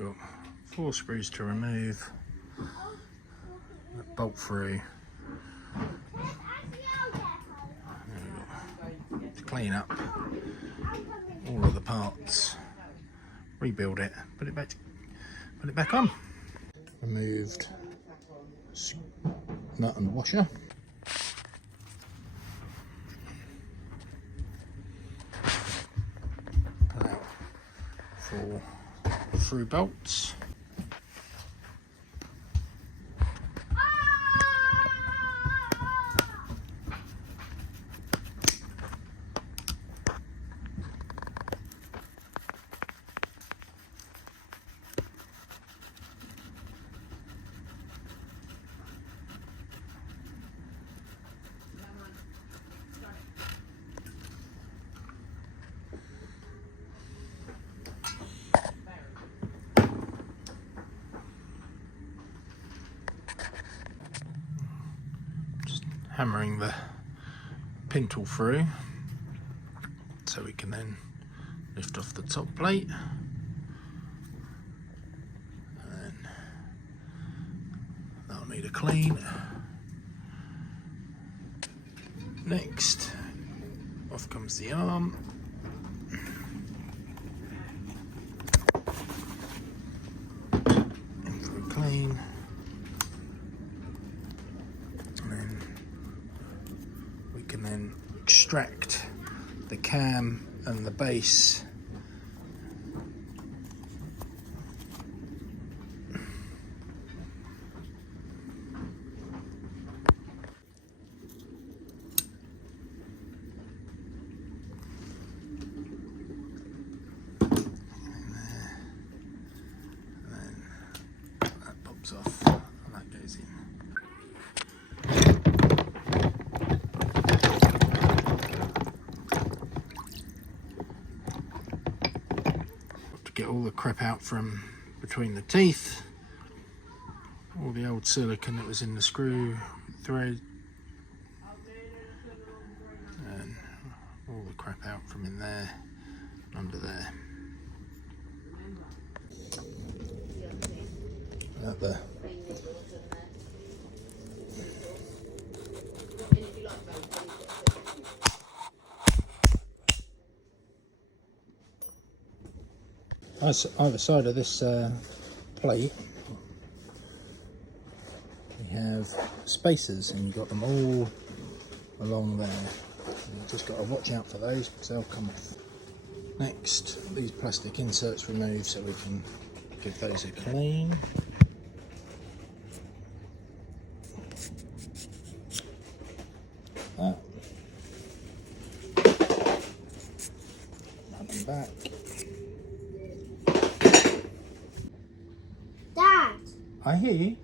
we've got 4 screws to remove, that bolt through, to clean up all of the parts, rebuild it, put it back on. Removed nut and washer. Put out 4 through bolts. Hammering the pintle through so we can then lift off the top plate, and then that'll need a clean. Next, off comes the arm. In for a clean. Can then extract the cam and the base. And then that pops off and that goes in. Get all the crap out from between the teeth, all the old silicone that was in the screw thread, and all the crap out from in there and under there. Out there. Either side of this plate we have spacers, and you've got them all along there. You've just got to watch out for those because they'll come off. Next, these plastic inserts removed so we can give those a clean. That. Run them back. I hear you.